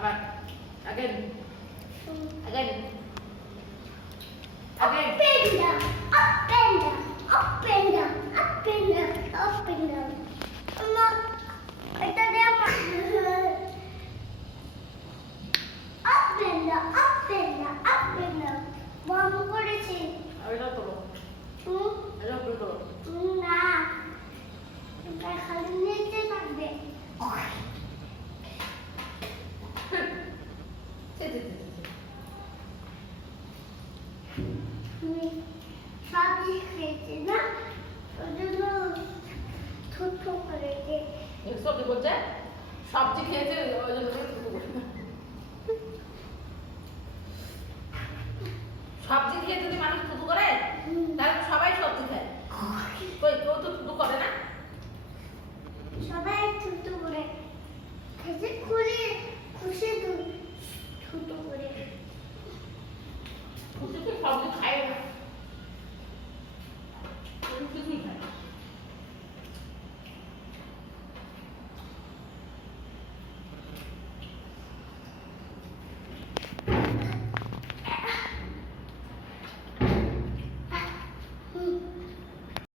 আবার again again Up and down, up and down, up and down, up and down, up and down. Mama, এটা দিয়ে আমার up and down, up and down, up and down. বন্ধ করেছি। এটা তোলো এটা উপরে তোলো না, এটা খালি নিচে থাকবে। আমি সবজি খেয়েছি না, ওই জন্য থুথু করেছে। এসব কি বলছে সবজি খেয়েছে ওই জন্য সবজি খেয়ে যদি মানুষ থুতু করে তাহলে তো সবাই সবজি খায় কই কেউ তো থুতু করে না সবাই থুতু করে খেয়েছে, খুশি থুতু করে। খুশি তো সবজি খায়